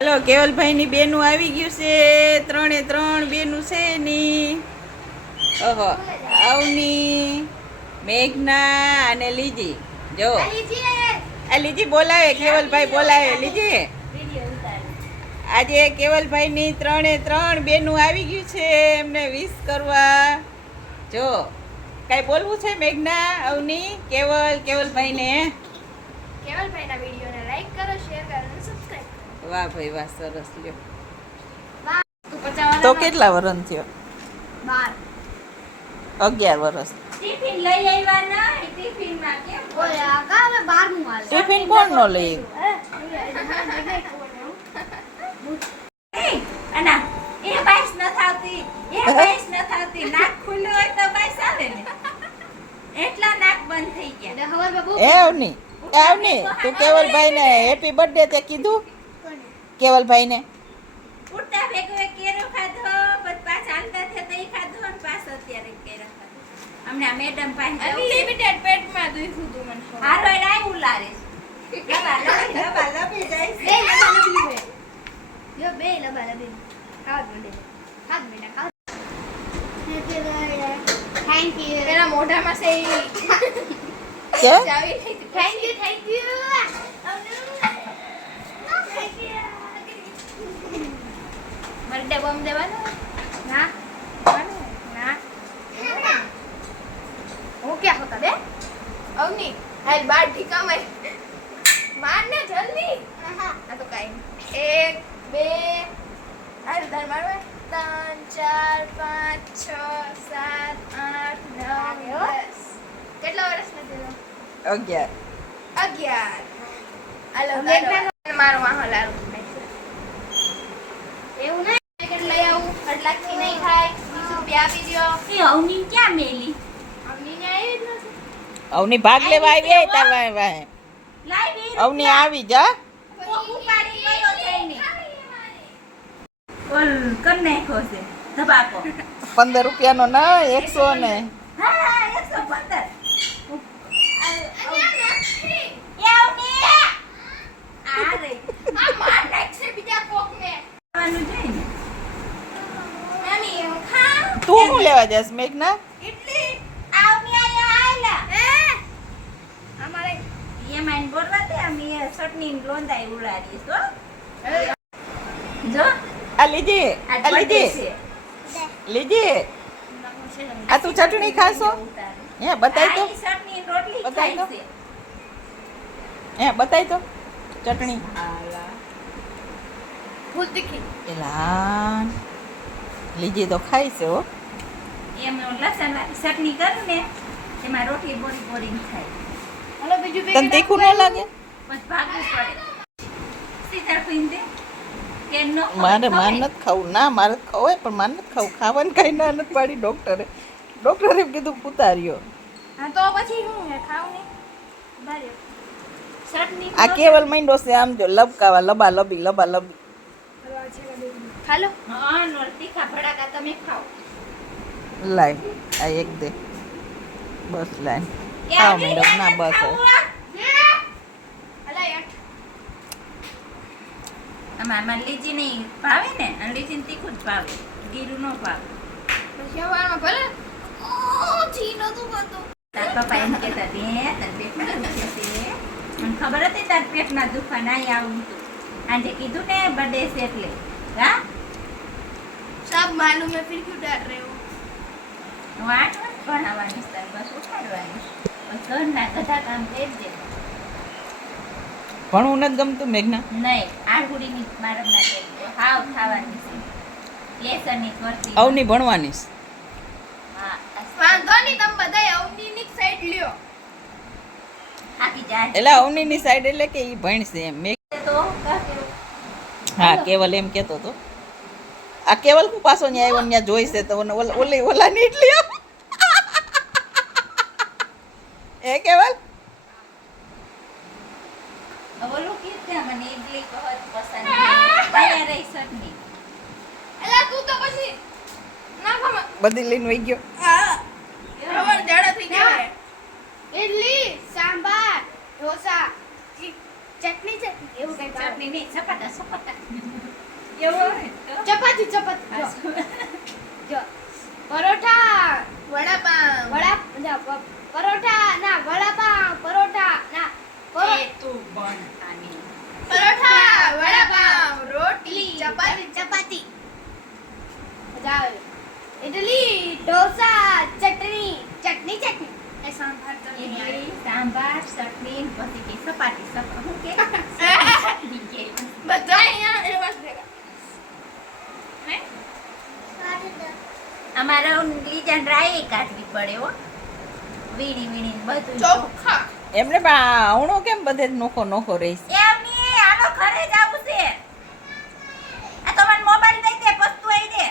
Hello केवलभाई ની બેનું આવી ગયું છે ત્રણે ત્રણ બેનું છે ની ઓહો આવની મેઘના અને લીજી જો આ લીજી બોલાવે કેવલભાઈ બોલાવે લીજી આજે કેવલભાઈ ની ત્રણે ત્રણ બેનું આવી ગયું છે એમને વિશ કરવા જો કાઈ બોલવું છે મેઘના આવની કેવલભાઈ ને કેવલભાઈના વિડિયોને લાઈક કરો શેર કરો અને સબસ્ક્રાઇબ કરો વાહ ભાઈ વાહ સરસ લ્યો વાહ તું 50 તો કેટલા વર્ષ થયો 12 11 વર્ષ ટિફિન લઈ આવ્યા ના ટિફિન માં કેમ ઓય આ કામે 12 માં ટિફિન કોણ નો લઈ અના એ બાઈસ ન થાતી નાક ખુલ્લું હોય તો બાઈસ આવે ને એટલા નાક બંધ થઈ ગયા ખબર બાબુ એવની તું કેવલભાઈ ને હેપી બર્થડે તે કીધું કેવલભાઈ ને ઉડતા ભેગો કેરો ખાધો પછી પાછા હાલતા થયા તો ઈ ખાધો અને પાછો અત્યારે કેરો ખાધો હમણાં મેડમ પાસે અનલિમિટેડ પેટમાં દુખ્યું તું મને હાલો ડાય ઉલારે લબા લબી જાય છે બે લબા લબી ખાવ બેટા ખાવ થેન્ક યુ એના મોઢામાં છે કે થેન્ક યુ बर्थडे बम देवानो ना ना वो क्या होता बे अवनी हाल बार ढीका मार ने जल्दी आ तो काई 1 2 हाल धर मारो 3 4 5 6 7 8 9 10 કેટલા વર્ષ ના થયો 11 આલો મારો વાહો લારું એવું નહીં પેકેટ લઈ આવું અડલાથી નહીં ખાય 20 રૂપિયા આપી દ્યો એ અવની ક્યાં મેલી અવની ને આવી જ નથી અવની ભાગ લેવા આવી તાર વાય લાવી અવની આવી જા ઉપાડી ગયો જઈને ઓલ કને ખોસે ધબાકો 15 રૂપિયાનો ના 100 ને હા 115 તું હું લેવા જઈશ મેઘના ઇડલી આવની આયા અમારે યમાન બોલવાતે અમે ચટણી લોંદાઈ ઉડાડી તો જો આ લીજી આ તું ચટણી ખાશો હે બતાઈ તો ચટણી રોટલી બતાઈ તો. ખાઈ છે હે બતાઈ તો ચટણી ફૂલ તીખી એલા લીજી તો ખાઈ છે હો એમ લસણ વાળી ચટણી કરું ને એમાં રોટલી બોરી ખાય હલો બીજું તને તીખું ન લાગે બસ ભાગવું પડે સીધા પીંદે કે નો મારે નથી ખાવું ના મારે ખવાય પણ મારે નથી ખાવું ખાવાનું કઈ ના નથી પાડી ડોક્ટરે એમ કીધું ઉતાર્યો હા તો પછી હું ખાવું ને બારે ચટણી આ કેવલ માંડો છે આમ જો લબકાવા લબા લબી હાલો હા નો તીખા ભડાકા તમે ખાઓ લાય આ એક દે બસ લાય ખાવ મેડમ ના બસ અમારમાં લીજી નહીં ભાવે ને અને લીજી તીખું જ ભાવે ગીરું ન ભાવે શેવાળમાં ભલે જી નતું કરતું તાર પપ્પા એમ કહેતા બે તાર પેટમાં દુખે છે મને ખબર હતી તાર પેટમાં દુખવા નહીં આવું તું આજે કીધું ને બર્થડે છે એટલે હા સબ માલુમ હે ફિર ક્યું ડર રહે હો વાટ ભણાવવાની તાર બસ ઉઠાડવાની બસ ઘરના બધા કામ કરી દે ભણવું નથી ગમતું મેઘના નહીં આડુડીની મારમના કરી દે હાવ ખાવાની છે લેસનની કરતી અવની ભણવાની છે. હા વાંધો નહીં તમે બધાય અવનીની સાઈડ લ્યો આકી જાય એટલે અવનીની સાઈડ એટલે કે ઈ ભણશે એમ મેઘ તો હા કેવલ એમ કેતો તો આ કેવલ કુ પાછો ન્યા આવ્યો ન્યા જોઈશે તો ઓલા ની એટલી એ કેવલ બોલો કે મને ઇડલી બહુ પસંદ છે બાયા રહી ચટણી એલા તું તો પછી ના ખમા બધી લઈને વઈ ગયો હા ખબર જાડા થઈ ગયા ઇડલી સાંભાર ઢોસા ચટણી એવું કઈ ચટણી નહીં સપાટા ચપાતી જો પરોઠા પરોઠા ના વડાપાવ પરોઠા ના એ તું બન આની ચપાતી મજા આવે ઇડલી ઢોસા ચટણી એ સાંભાર ચટણી પછી કે સપાટી હું કે સપાટી કે અમારે લીજા ડ્રાય કાઢવી પડે હો વીણી બધું ચોખા એમને પણ આવણો કેમ બધે જ નોખો નોખો રહીશ એમ ની આનો ઘરે જાવું છે આ તો મને મોબાઈલ દઈ દે પસ્તુ આઈ દે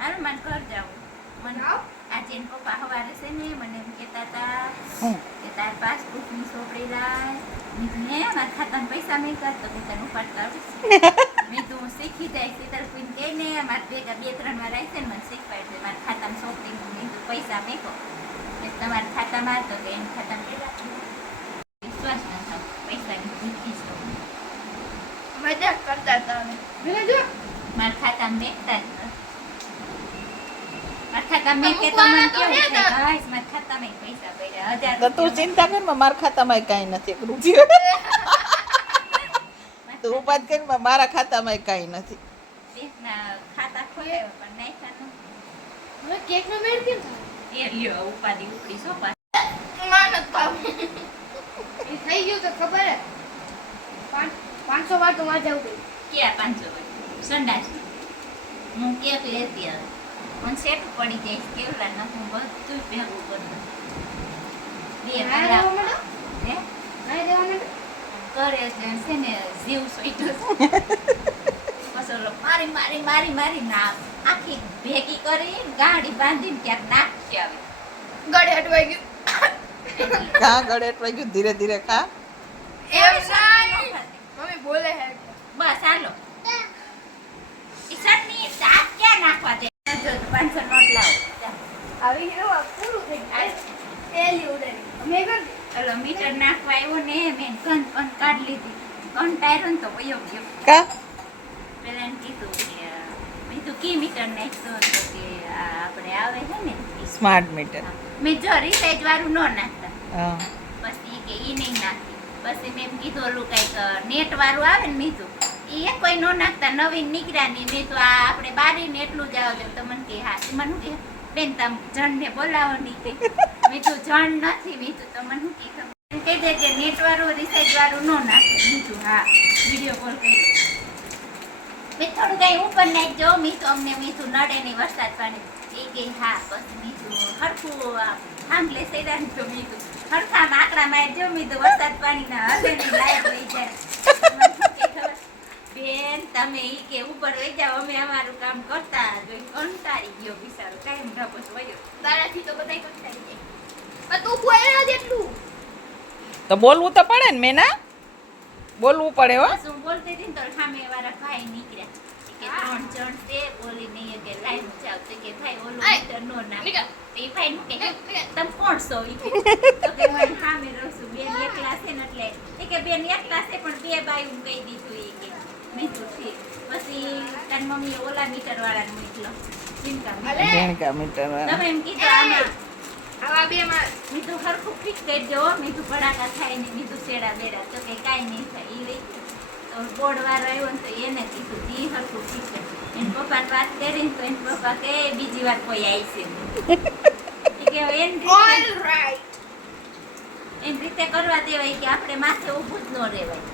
હાલ મને ઘર જાવું મને આજે એન પપ્પા હવારે છે ને મને એમ કહેતા હતા હું કે તાર પાસબુક ની સોપડી લાય મેં કીધું, હે મારા ખાતામાં પૈસા મેં કરતો કે તને ઉપાડતા આવડે મેં તો હું શીખી જાય કે તારે કોઈ કહે ને મારા ભેગા 2-3 વાર આવી છે ને મને શીખવાડશે મારા ખાતામાં સોપડી મેં કીધું પૈસા મેકો કે તમારા ખાતામાં તો કે એમ ખાતામાં કેટલા વિશ્વાસ ના થાવ પૈસાની ભૂખી છો મજાક કરતા હતા અમે જો મારા ખાતામાં મેકતા જ નથી મારા ખાતામાં મેકે તો મને કેવું છે ગાઈસ મારા ખાતામાં પૈસા પડ્યા 1000 તો તું ચિંતા કર મારા ખાતામાં કાંઈ નથી એક રૂપિયો તું ઉપાદ કર મારા ખાતામાં કાંઈ નથી બેસના ખાતા ખોલે પણ નાખ્યા હવે કેક નો મેળ કેમ થાય એ લ્યો ઉપાડી ઉપડી સોપા એ થઈ ગયું તો ખબર હે 500 વાર તો માં જવું પડે ક્યાં 500 સંડાસ હું કેક લેતી હવે મને સેટ પડી જાય કેવડા ન હું બધું ભેગું કરું બે ના કલાક દેવા માંડો હે ના દેવા માંડો કરે છે ને જીવ સોઈટો મસાલો મારી ના આખી ભેગી કરી ગાડી બાંધીને ક્યાંક નાખી આવે ગળે અટવાઈ ગયું ખા ગળે અટવાઈ ગયું ધીરે ધીરે ખા એમ નહીં મમ્મી બોલે હે બસ હાલો ઈ ચટણી શાક ક્યાં નાખવા દે જો 500 નોટ લાવો જા. આવી ગયો પૂરું થઈ ગયું એલી ઉડેલી અમે કર હાલો મીટર નાખવા આવ્યો ને મેં ગન કાઢી લીધી ગન ટાયરો ને તો વયો ગયો કા પેલા એને કીધું કે મેં તો કી મીટર નાખતો તો કે આ આપણે આવે છે ને સ્માર્ટ મીટર મેં જો રિસાઈજ વાળું ન નાખતા હા પછી કે ઈ નહીં નાખી પછી મેં એમ કીધું ઓલું કંઈક નેટ વાળું આવે ને મીઠું એ કોઈ ન નાખતા નવીન નીકળ્યા નહીં મેં તો આ આપણે બારીને એટલું જ આવે તો મને કે હા મને શું કે બેન તમે જણને બોલાવો નહીં કે મેં તો જણ નથી મેં તો મને શું કે એમ કહી દે કે નેટ વાળું રિસાઈજ વાળું ન નાખે મીઠું હા વિડીયો કોલ કર્યો મેં થોડું કઈ ઉપર નાખજો મીઠું અમને મીઠું નડે નહીં વરસાદ પાણી એ કે હા પછી મીઠું હરખું આંગલે સૈરાન તો મીઠું હરખા આંકડા માં જો મીઠું વરસાદ પાણી ના હલે નહીં લાયક રહી જાય મને શું કે ખબર બેન તમે ઈ કે ઉપર રહી જાઓ અમે અમારું કામ કરતા જોઈ કંટાળી ગયો બિચારો કાયમ ઢપસ વયો તારાથી તો બધાય કંટાળી જાય પણ તું બોલ્યા જેટલું તો બોલવું તો પડે ને મેના બોલવું પડે હો બસ હું બોલતી હતી ને તો સામે વાળા ભાઈ નીકળ્યા કે 3 જણ છે બોલી નહીં કે લાઈન જાવ તો કે ભાઈ ઓલું મીટર નો નાખ નીકળ. તો ઈ ભાઈ નું કે તમે કોણ છો ઈ કે તો કે હું સામે રહું છું બેન એકલા છે ને એટલે એ કે બેન એકલા છે પણ બે બાઈ હું કહી દીધું ઈ કે મેં તો ઠીક પછી તારી મમ્મીએ ઓલા મીટર વાળાને મોકલો ચિંતા અલે. દેણકા મીટર તમે એમ કીધું આમાં આવા બે માં મેં તો હરખું ફિટ કરી દો મેં તો ભડાકા થાય ને મેં તો શેડા બેડા તો કે કાંઈ નહીં થાય ઈ રહી તો બોર્ડ વાળો આવ્યો ને તો એને કીધું ઈ હરખું ફિટ કરી એને પપ્પાને વાત કરીને તો એને પપ્પા કે બીજી વાર કોઈ આવી છે ઈ કે હવે ઓલ રાઈટ એની રીતે કરવા દેવાય કે આપણે માથે ઊભું જ ન રહેવાય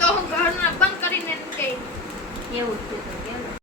તો હું ઘરના બંધ કરીને એમ કહી એવું જ થયું કેવું